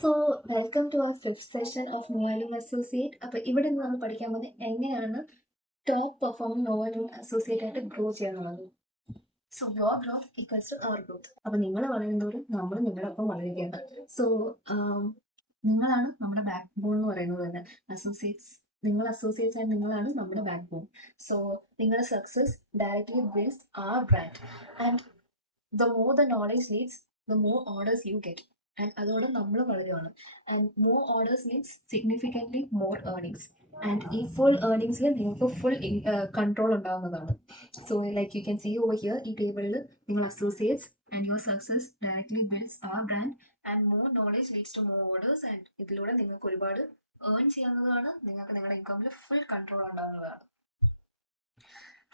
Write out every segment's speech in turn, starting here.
So welcome to our fifth session of Nova Loom associate അപ്പോൾ ഇവിടെ നിന്ന് നമ്മൾ പഠിക്കാൻ പോകുന്നത് എങ്ങനെയാണ് top performing Nova Loom associate ആയിട്ട് ഗ്രോ ചെയ്യാന്നുള്ളത് so your growth equals to our growth അപ്പോൾ നിങ്ങൾ വളരുന്നതോറും നമ്മൾ നിങ്ങളുടെ ഒപ്പം വളരുകയാണ്. സോ നിങ്ങളാണ് നമ്മുടെ ബാക്ക് ബോൺ എന്ന് പറയുന്നത് തന്നെ. അസോസിയേറ്റ്സ് നിങ്ങൾ അസോസിയേറ്റ്സ് ആൻഡ് നിങ്ങളാണ് നമ്മുടെ ബാക്ക് ബോൺ സോ നിങ്ങളുടെ success directly builds our brand and the more the knowledge leads the more orders you get and അതോടെ നമ്മൾ വളരുവാണ്. And more orders means significantly more earnings and ഈ full ഏർണിങ്സിൽ നിങ്ങൾക്ക് full control ഉണ്ടാകുന്നതാണ് so like you can see over here ഈ ടേബിളിൽ നിങ്ങൾ associates and your success directly builds our brand and more knowledge leads to more orders and ഇതിലൂടെ നിങ്ങൾക്ക് ഒരുപാട് ഏൺ ചെയ്യാവുന്നതാണ്. നിങ്ങൾക്ക് നിങ്ങളുടെ ഇൻകമിൽ ഫുൾ കൺട്രോൾ ഉണ്ടാകുന്നതാണ്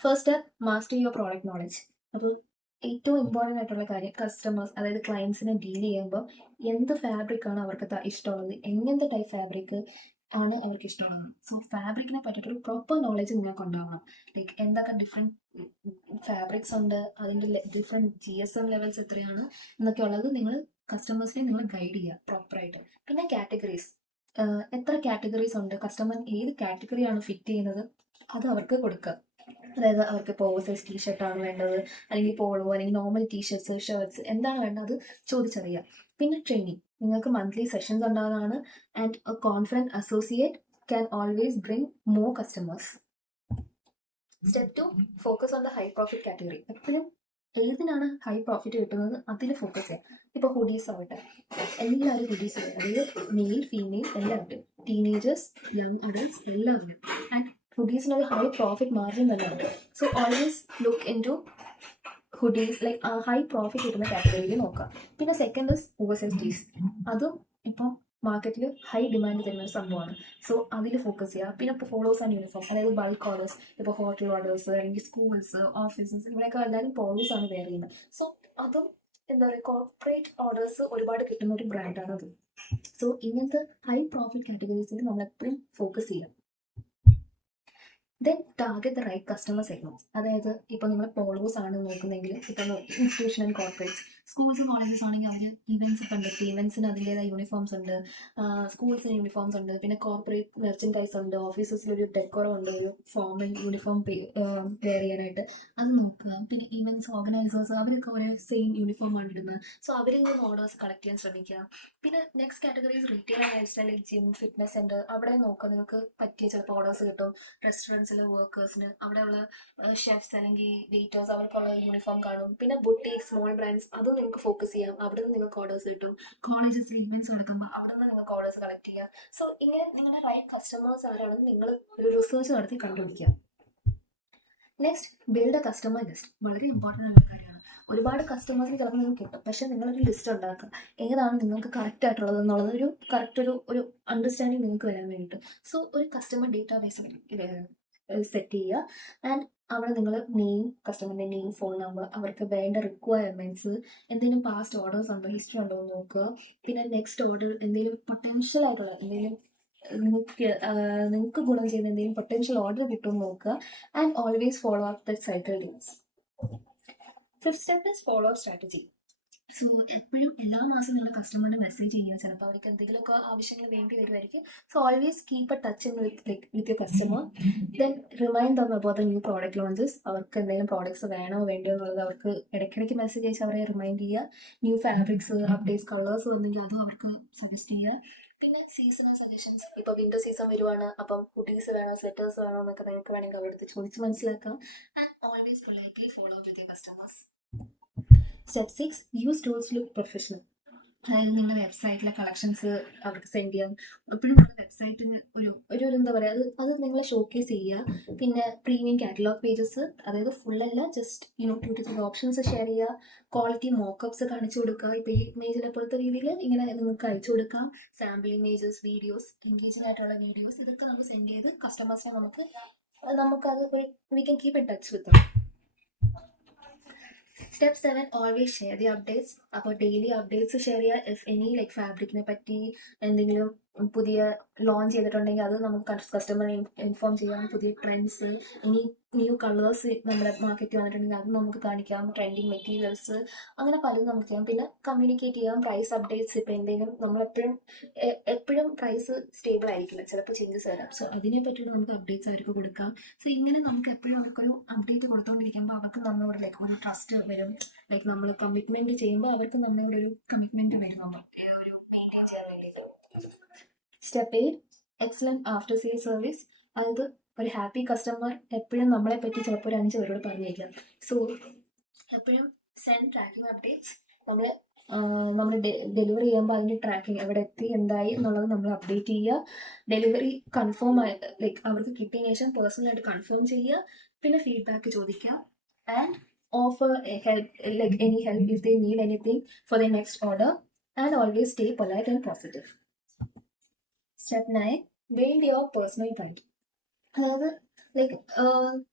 first master your product knowledge അപ്പോൾ ഏറ്റവും ഇമ്പോർട്ടന്റ് ആയിട്ടുള്ള കാര്യം കസ്റ്റമേഴ്സ് അതായത് ക്ലയൻസിനെ ഡീൽ ചെയ്യുമ്പോൾ എന്ത് ഫാബ്രിക് ആണ് അവർക്ക് ഇഷ്ടമുള്ളത്? എങ്ങനത്തെ ടൈപ്പ് ഫാബ്രിക് ആണ് അവർക്ക് ഇഷ്ടമുള്ളത്? സോ ഫാബ്രിക്കിനെ പറ്റിയിട്ടൊരു പ്രോപ്പർ നോളജ് നിങ്ങൾക്ക് ഉണ്ടാവണം. ലൈക്ക് എന്തൊക്കെ ഡിഫറെന്റ് ഫാബ്രിക്സ് ഉണ്ട്? അതിന്റെ different G S M levels എത്രയാണ് എന്നൊക്കെ ഉള്ളത് നിങ്ങൾ കസ്റ്റമേഴ്സിനെ നിങ്ങൾ ഗൈഡ് ചെയ്യുക പ്രോപ്പറായിട്ട് പിന്നെ കാറ്റഗറീസ് എത്ര കാറ്റഗറീസ് ഉണ്ട്? കസ്റ്റമർ ഏത് കാറ്റഗറിയാണ് ഫിറ്റ് ചെയ്യുന്നത്? അത് അവർക്ക് കൊടുക്കുക. അതായത് അവർക്ക് ഇപ്പോൾ ഓവർസൈസ് ടീ ഷർട്ടാണ് വേണ്ടത്? അല്ലെങ്കിൽ പോളോ അല്ലെങ്കിൽ നോർമൽ ടീ ഷർട്ട്സ് എന്താണ് വേണ്ടത്? അത് ചോദിച്ചറിയാം. പിന്നെ ട്രെയിനിങ് നിങ്ങൾക്ക് മന്ത്ലി സെഷൻസ് ഉണ്ടാകുന്നതാണ് and a confident associate can always bring more customers step two focus on the high profit category എപ്പോഴും ഏതിനാണ് ഹൈ പ്രോഫിറ്റ് കിട്ടുന്നത്? അതിൽ ഫോക്കസ് ചെയ്യാം. ഇപ്പോൾ ഹുഡീസ് ആവട്ടെ. എല്ലാവരും ഹുഡീസ് അതായത് മെയിൽ ഫീമെയിൽ എല്ലാവരും. ടീനേജേഴ്സ് യങ് അഡൽട്സ് എല്ലാവരും. ആൻഡ് ഹുഡീസിന് ഒരു ഹൈ പ്രോഫിറ്റ് മാർജിൻ തന്നെയാണ് so always look in to hoodies like high profit കിട്ടുന്ന കാറ്റഗറിയിൽ നോക്കുക പിന്നെ സെക്കൻഡ് ഇസ് ഓവർസൈസ് ടീസ് അതും ഇപ്പോൾ മാർക്കറ്റിൽ ഹൈ ഡിമാൻഡ് തരുന്ന ഒരു സംഭവമാണ്. സോ അതിൽ ഫോക്കസ് ചെയ്യുക പിന്നെ ഇപ്പോൾ ഫോളോസ് ആൻഡ് യൂണിഫോം അതായത് ബൾക്ക് ഓർഡേഴ്സ് ഇപ്പോൾ ഹോട്ടൽ ഓർഡേഴ്സ് അല്ലെങ്കിൽ സ്കൂൾസ് ഓഫീസസ് ഇവിടെയൊക്കെ എല്ലാവരും പോളീസ് ആണ് വെയർ ചെയ്യുന്നത്. സോ അതും എന്താ പറയുക കോർപ്പറേറ്റ് ഓർഡേഴ്സ് ഒരുപാട് കിട്ടുന്ന ഒരു ബ്രാൻഡാണ് അത്. സോ ഇങ്ങനത്തെ ഹൈ പ്രോഫിറ്റ് കാറ്റഗറീസിൽ നമ്മൾ എപ്പോഴും ഫോക്കസ് ചെയ്യുക then target the right customer segments അതായത് ഇപ്പോൾ നിങ്ങൾ പോളോസ് ആണ് നോക്കുന്നെങ്കിൽ ഇപ്പോൾ institution and corporates schools colleges ആണെങ്കിൽ അവർ ഇവന്റ്സ് കണ്ടക്ട് ഇവന്റ്സിന് അതിന്റെതായ യൂണിഫോംസ് ഉണ്ട്. സ്കൂൾസിന് യൂണിഫോംസ് ഉണ്ട്. പിന്നെ കോർപ്പറേറ്റ് മെർച്ചന്റൈസ് ഉണ്ട്. ഓഫീസസിലൊരു ഡെക്കോറം ഉണ്ട്. ഒരു ഫോമൽ യൂണിഫോം വെയർ ചെയ്യാനായിട്ട്. അത് നോക്കുക. പിന്നെ ഇവന്റ്സ് ഓർഗനൈസേഴ്സ് അവരൊക്കെ ഒരേ സെയിം യൂണിഫോം ആണ് ഇടുന്നത്. സോ അവരിൽ നിന്ന് ഓർഡേഴ്സ് കളക്ട് ചെയ്യാൻ ശ്രമിക്കുക. പിന്നെ next categories retail lifestyle gym fitness centre അവിടെ നോക്കുക. നിങ്ങൾക്ക് പറ്റിയ ചിലപ്പോൾ ഓർഡേഴ്സ് കിട്ടും. റെസ്റ്റോറന്റ്സിലെ വർക്കേഴ്സിന് അവിടെയുള്ള ഷെഫ്സ് അല്ലെങ്കിൽ വെയിറ്റേഴ്സ് അവർക്കുള്ള യൂണിഫോം കാണും. പിന്നെ ബുട്ടീക് സ്മോൾ ബ്രാൻഡ്സ് അതും നിങ്ങൾക്ക് ഫോക്കസ് ചെയ്യാം. അവിടെ നിന്ന് നിങ്ങൾക്ക് ഓർഡേഴ്സ് കിട്ടും. കോളേജസ് ഇവൻസ് നടക്കുമ്പോൾ അവിടെ നിന്ന് നിങ്ങൾക്ക് ഓർഡേഴ്സ് കളക്ട് ചെയ്യാം. സോ ഇങ്ങനെ നിങ്ങളുടെ റൈറ്റ് കസ്റ്റമേഴ്സ് ആരാണെന്ന് നിങ്ങൾ ഒരു റിസർച്ച് നടത്തി കണ്ടുപിടിക്കുക. Next build a customer list വളരെ ഇമ്പോർട്ടന്റ് ആയ കാര്യമാണ്. ഒരുപാട് കസ്റ്റമേഴ്സിന് ചിലപ്പോൾ നിങ്ങൾക്ക് കിട്ടും. പക്ഷേ നിങ്ങളൊരു ലിസ്റ്റ് ഉണ്ടാക്കുക. ഏതാണ് നിങ്ങൾക്ക് കറക്റ്റ് ആയിട്ടുള്ളത് എന്നുള്ളത് ഒരു കറക്റ്റ് ഒരു ഒരു അണ്ടർസ്റ്റാൻഡിങ് നിങ്ങൾക്ക് വരാൻ വേണ്ടിയിട്ട്. സോ ഒരു കസ്റ്റമർ ഡേറ്റാബേസ് സെറ്റ് ചെയ്യുക. ആൻഡ് അവിടെ നിങ്ങൾ നെയിം കസ്റ്റമറിന്റെ നെയിം ഫോൺ നമ്പർ അവർക്ക് വേണ്ട റിക്വയർമെന്റ്സ് എന്തെങ്കിലും പാസ്റ്റ് ഓർഡേഴ്സ് ഉണ്ടോ ഹിസ്റ്ററി ഉണ്ടോ എന്ന് നോക്കുക. പിന്നെ നെക്സ്റ്റ് ഓർഡർ എന്തെങ്കിലും പൊട്ടൻഷ്യൽ ആയിട്ടുള്ള എന്തെങ്കിലും നിങ്ങൾക്ക് നിങ്ങൾക്ക് ഗുണം ചെയ്യുന്ന എന്തെങ്കിലും പൊട്ടൻഷ്യൽ ഓർഡർ കിട്ടുമെന്ന് നോക്കുക. And always follow up that cycle dates fifth step is follow strategy so എപ്പോഴും എല്ലാ മാസവും നിങ്ങളുടെ കസ്റ്റമറിന് മെസ്സേജ് ചെയ്യുക. ചിലപ്പോൾ അവർക്ക് എന്തെങ്കിലുമൊക്കെ ആവശ്യങ്ങൾ വേണ്ടി വരുമായിരിക്കും so always keep a touch with with you customer then remind them about the new product launches അവർക്ക് എന്തെങ്കിലും പ്രോഡക്ട്സ് വേണോ വേണ്ടോ എന്നുള്ളത് അവർക്ക് ഇടയ്ക്കിടയ്ക്ക് മെസ്സേജ് അയച്ച് അവരെ റിമൈൻഡ് ചെയ്യുക. ന്യൂ ഫാബ്രിക്സ് അപ്ഡേറ്റ്സ് കളേഴ്സ് വന്നെങ്കിൽ അതും അവർക്ക് സജസ്റ്റ് ചെയ്യുക. പിന്നെ സീസണൽ സജഷൻസ് ഇപ്പോൾ വിന്റർ സീസൺ വരുവാണ്. അപ്പം ഹുഡീസ് വേണോ സ്വെറ്റേഴ്സ് വേണോ എന്നൊക്കെ നിങ്ങൾക്ക് വേണമെങ്കിൽ അവരുടെ ചോദിച്ച് മനസ്സിലാക്കാം. And always politely follow with your customers step six use tools look professional അതായത് നിങ്ങളുടെ വെബ്സൈറ്റിലെ കളക്ഷൻസ് അവർക്ക് സെൻഡ് ചെയ്യാം. എപ്പോഴും നിങ്ങളുടെ വെബ്സൈറ്റിന് ഒരു ഒരു എന്താ പറയുക അത് അത് നിങ്ങളെ ഷോക്കേസ് ചെയ്യുക. പിന്നെ പ്രീമിയം കാറ്റലോഗ് പേജസ് അതായത് ഫുൾ അല്ല just you know two two three options share ചെയ്യുക. ക്വാളിറ്റി മോക്കപ്സ് കാണിച്ചു കൊടുക്കുക. ഇപ്പോൾ ഈ ഇമേജിനെ പോലത്തെ രീതിയിൽ ഇങ്ങനെ നിങ്ങൾക്ക് അയച്ചു കൊടുക്കാം. സാമ്പിൾ ഇമേജസ് വീഡിയോസ് എൻഗേജിംഗ് ആയിട്ടുള്ള വീഡിയോസ് ഇതൊക്കെ നമുക്ക് സെൻഡ് ചെയ്ത് കസ്റ്റമേഴ്സിനെ നമുക്ക് നമുക്കത് we can keep in touch with step seven always share the updates അപ്പോൾ ഡെയിലി അപ്ഡേറ്റ്സ് ഷെയർ ചെയ്യുക ഇഫ് എനി ലൈക്ക് ഫാബ്രിക്കിനെ പറ്റി എന്തെങ്കിലും പുതിയ ലോഞ്ച് ചെയ്തിട്ടുണ്ടെങ്കിൽ അത് നമുക്ക് കസ്റ്റമറെ ഇൻഫോം ചെയ്യാം. പുതിയ ട്രെൻഡ്സ് ഇനി ന്യൂ കളേഴ്സ് നമ്മുടെ മാർക്കറ്റ് വന്നിട്ടുണ്ടെങ്കിൽ അത് നമുക്ക് കാണിക്കാം. ട്രെൻഡിങ് മെറ്റീരിയൽസ് അങ്ങനെ പലതും നമുക്ക് ചെയ്യാം. പിന്നെ കമ്മ്യൂണിക്കേറ്റ് ചെയ്യാം. പ്രൈസ് അപ്ഡേറ്റ്സ് ഇപ്പം എന്തെങ്കിലും നമ്മളെപ്പോഴും എപ്പോഴും പ്രൈസ് സ്റ്റേബിൾ ആയിരിക്കില്ല. ചിലപ്പോൾ ചേഞ്ചസ് വരാം. സോ അതിനെ പറ്റിയിട്ട് നമുക്ക് അപ്ഡേറ്റ്സ് അവർക്ക് കൊടുക്കാം. സോ ഇങ്ങനെ നമുക്ക് എപ്പോഴും അവർക്കൊരു അപ്ഡേറ്റ് കൊടുത്തുകൊണ്ടിരിക്കുമ്പോൾ അവർക്ക് നമ്മളോട് ലൈക്ക് ഒരു ട്രസ്റ്റ് വരും. ലൈക്ക് നമ്മൾ കമ്മിറ്റ്മെന്റ് ചെയ്യുമ്പോൾ അവർക്ക് നമ്മളോട് ഒരു കമ്മിറ്റ്മെന്റ് വരും. നമ്മൾ ഒരു മെയിന്റെയിൻ ചെയ്യാൻ വേണ്ടിയിട്ട്. Step eight excellent after sale service അതായത് ഒരു ഹാപ്പി കസ്റ്റമർ എപ്പോഴും നമ്മളെ പറ്റി ചിലപ്പോൾ ഒരു അഞ്ച് പേരോട് പറഞ്ഞേക്കാം സോ എപ്പോഴും സെൻഡ് ട്രാക്കിംഗ് അപ്ഡേറ്റ്സ് നമ്മൾ നമ്മൾ ഡെലിവറി ചെയ്യുമ്പോൾ അതിന്റെ ട്രാക്കിംഗ് എവിടെ എത്തി എന്തായി എന്നുള്ളത് നമ്മൾ അപ്ഡേറ്റ് ചെയ്യുക. ഡെലിവറി കൺഫേം ആയി ലൈക്ക് അവർക്ക് കിട്ടിയ ശേഷം പേഴ്സണലായിട്ട് കൺഫേം ചെയ്യുക. പിന്നെ ഫീഡ്ബാക്ക് ചോദിക്കുക. And offer help like any help if they need anything for the next order and always stay polite and positive step nine build your personal brand അതായത് like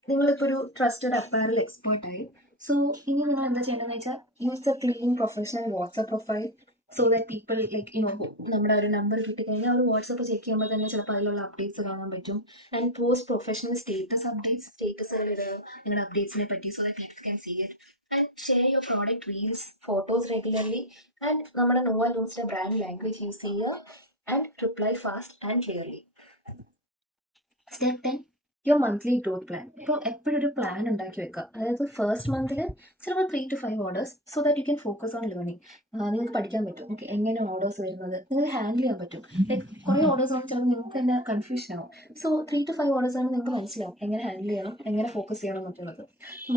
നിങ്ങളിപ്പോൾ ഒരു ട്രസ്റ്റഡ് അപ്പയറിൽ എക്സ്പേർട്ട് ആയി. So ഇനി നിങ്ങൾ എന്താ ചെയ്യേണ്ടതെന്ന് വെച്ചാൽ use a clean professional WhatsApp profile so that people like you know നമ്മുടെ ഒരു നമ്പർ കിട്ടിക്കഴിഞ്ഞാൽ അവർ വാട്സപ്പ് ചെക്ക് ചെയ്യുമ്പോൾ തന്നെ ചിലപ്പോൾ അതിലുള്ള അപ്ഡേറ്റ്സ് കാണാൻ പറ്റും. And post professional status updates സ്റ്റേറ്റസുകൾ ഇടുക നിങ്ങളുടെ അപ്ഡേറ്റ്സിനെ പറ്റി so that people can see it and share your product reels photos regularly and നമ്മുടെ നോവ ലൂംസിന്റെ ബ്രാൻഡ് ലാംഗ്വേജ് യൂസ് ചെയ്യുക. And reply fast and clearly step ten your monthly growth plan. ഇപ്പോൾ എപ്പോഴും ഒരു പ്ലാൻ ഉണ്ടാക്കി വെക്കുക. അതായത് ഫസ്റ്റ് മന്തിൽ ചിലപ്പോൾ three to five orders so that you can focus on learning നിങ്ങൾക്ക് പഠിക്കാൻ പറ്റും. ഓക്കെ എങ്ങനെ ഓർഡേഴ്സ് വരുന്നത്? നിങ്ങൾക്ക് ഹാൻഡിൽ ചെയ്യാൻ പറ്റും. ലൈക്ക് കുറേ ഓർഡേഴ്സ് ആണെങ്കിൽ ചിലപ്പോൾ നിങ്ങൾക്ക് തന്നെ കൺഫ്യൂഷൻ ആവും. So three to five orders ആണ് നിങ്ങൾക്ക് മനസ്സിലാവും. എങ്ങനെ ഹാൻഡിൽ ചെയ്യണം എങ്ങനെ ഫോക്കസ് ചെയ്യണം എന്നുള്ളത്.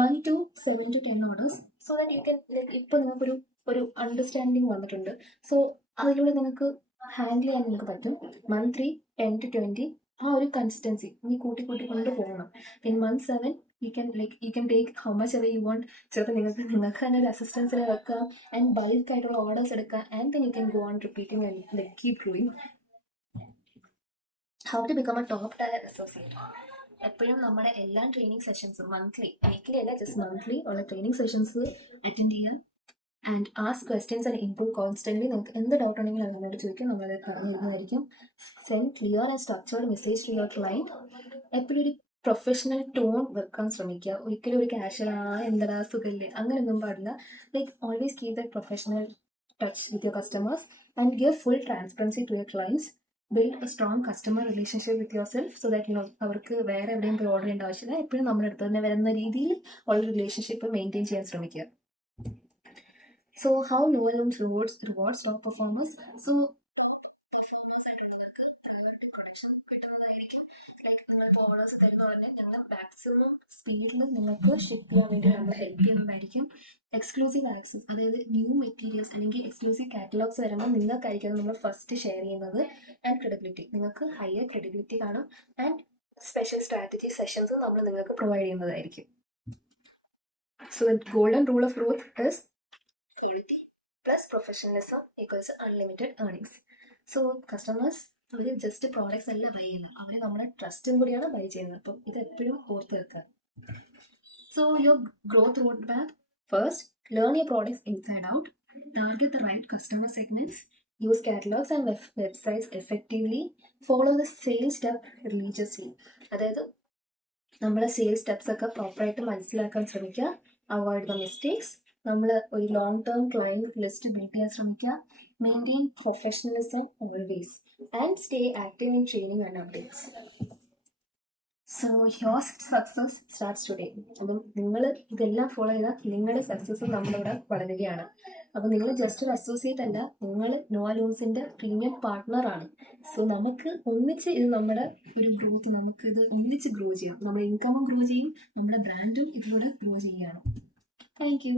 One to seven to ten orders so that you can like ഇപ്പോൾ നിങ്ങൾക്കൊരു ഒരു അണ്ടർസ്റ്റാൻഡിങ് വന്നിട്ടുണ്ട്. സോ അതിലൂടെ നിങ്ങൾക്ക് ഹാൻഡിൽ ചെയ്യാൻ നിങ്ങൾക്ക് പറ്റും. Month three ten to twenty ആ ഒരു കൺസിസ്റ്റൻസി നീ കൂട്ടി കൂട്ടി കൊണ്ട് പോകണം. In month seven you can like you can take how much away you won't ചിലപ്പോൾ നിങ്ങൾക്ക് നിങ്ങൾക്ക് തന്നെ ഒരു അസിസ്റ്റൻസിൽ വെക്കുക ആൻഡ് ബൾക്ക് ആയിട്ടുള്ള ഓർഡേഴ്സ് എടുക്കുക and then you can go on repeating like keep growing how to become a top tier associate എപ്പോഴും നമ്മുടെ എല്ലാ ട്രെയിനിങ് സെഷൻസും മന്ത്ലി വീക്കിലി അല്ല ജസ്റ്റ് മന്ത്ലി ഉള്ള ട്രെയിനിങ് സെഷൻസ് അറ്റൻഡ് ചെയ്യുക. And ask questions and improve constant നിങ്ങൾക്ക് എന്ത് doubt ഉണ്ടെങ്കിലും അത് നമ്മളോട് ചോദിക്കും. നമ്മളത് പറഞ്ഞു തരുന്നതായിരിക്കും send clear and structured message to your client എപ്പോഴും ഒരു പ്രൊഫഷണൽ ടോൺ വെക്കാൻ ശ്രമിക്കുക. ഒരിക്കലും ഒരു കാഷ്വൽ ആ എന്തടാ സുഖമില്ലേ അങ്ങനെയൊന്നും പാടില്ല. Like always keep that professional touch with your customers and give full transparency to your clients build a strong customer relationship with yourself so that you know അവർക്ക് വേറെ എവിടെയും പോയി ഓർഡർ ചെയ്യേണ്ട ആവശ്യമില്ല എപ്പോഴും നമ്മുടെ അടുത്ത് തന്നെ വരുന്ന രീതിയിൽ ഉള്ള റിലേഷൻഷിപ്പ് മെയിന്റെയിൻ ചെയ്യാൻ ശ്രമിക്കുക. So how Nova Looms rewards rewards top performers so performers ആയിട്ടുള്ളവർക്ക് priority production കിട്ടുന്നതായിരിക്കും ലൈക്ക് നിങ്ങളിപ്പോൾ ഓർഡേഴ്സ് തരുന്ന ഞങ്ങൾ മാക്സിമം സ്പീഡിൽ നിങ്ങൾക്ക് ഷിപ്പ് ചെയ്യാൻ വേണ്ടി നമ്മൾ ഹെൽപ്പ് ചെയ്യുന്നതായിരിക്കും. എക്സ്ക്ലൂസീവ് ആക്സസ് അതായത് ന്യൂ മെറ്റീരിയൽസ് അല്ലെങ്കിൽ എക്സ്ക്ലൂസീവ് കാറ്റലോഗ്സ് വരുമ്പോൾ നിങ്ങൾക്കായിരിക്കും നമ്മൾ ഫസ്റ്റ് ഷെയർ ചെയ്യുന്നത്. ആൻഡ് ക്രെഡിബിലിറ്റി നിങ്ങൾക്ക് ഹയർ ക്രെഡിബിലിറ്റി കാണും. ആൻഡ് സ്പെഷ്യൽ സ്ട്രാറ്റജി സെഷൻസ് നമ്മൾ നിങ്ങൾക്ക് പ്രൊവൈഡ് ചെയ്യുന്നതായിരിക്കും. So the golden rule of growth is plus professionalism equals unlimited earnings. So customers അവർ ജസ്റ്റ് പ്രോഡക്ട്സ് അല്ല ബൈ ചെയ്യുന്നത്. അവർ നമ്മുടെ ട്രസ്റ്റും കൂടിയാണ് ബൈ ചെയ്യുന്നത്. അപ്പം ഇത് എപ്പോഴും ഓർത്ത് വെക്കുക so your growth roadmap first learn your products inside out target the right customer segments use catalogues and web websites effectively follow the sales step religiously അതായത് നമ്മളെ സെയിൽസ് സ്റ്റെപ്സ് ഒക്കെ പ്രോപ്പറായിട്ട് മനസ്സിലാക്കാൻ ശ്രമിക്കുക. അവോയ്ഡ് ദ മിസ്റ്റേക്സ് നമ്മൾ ഒരു long term client list build ചെയ്യാൻ ശ്രമിക്കുക. Maintain professionalism always and stay active in training and updates so your success starts today അപ്പം നിങ്ങൾ ഇതെല്ലാം ഫോളോ ചെയ്താൽ നിങ്ങളുടെ സക്സസ് നമ്മളിവിടെ വളരുകയാണ്. അപ്പം നിങ്ങൾ ജസ്റ്റ് ഒരു അസോസിയേറ്റ് അല്ല നിങ്ങൾ നോ ലൂൺസിന്റെ പ്രീമിയം പാർട്ട്ണറാണ് സോ നമുക്ക് ഒന്നിച്ച് ഇത് നമ്മുടെ ഒരു ഗ്രോത്ത് നമുക്ക് ഇത് ഒന്നിച്ച് ഗ്രോ ചെയ്യാം. നമ്മുടെ ഇൻകമും ഗ്രോ ചെയ്യും നമ്മുടെ ബ്രാൻഡും ഇതിലൂടെ ഗ്രോ ചെയ്യുകയാണ്. Thank you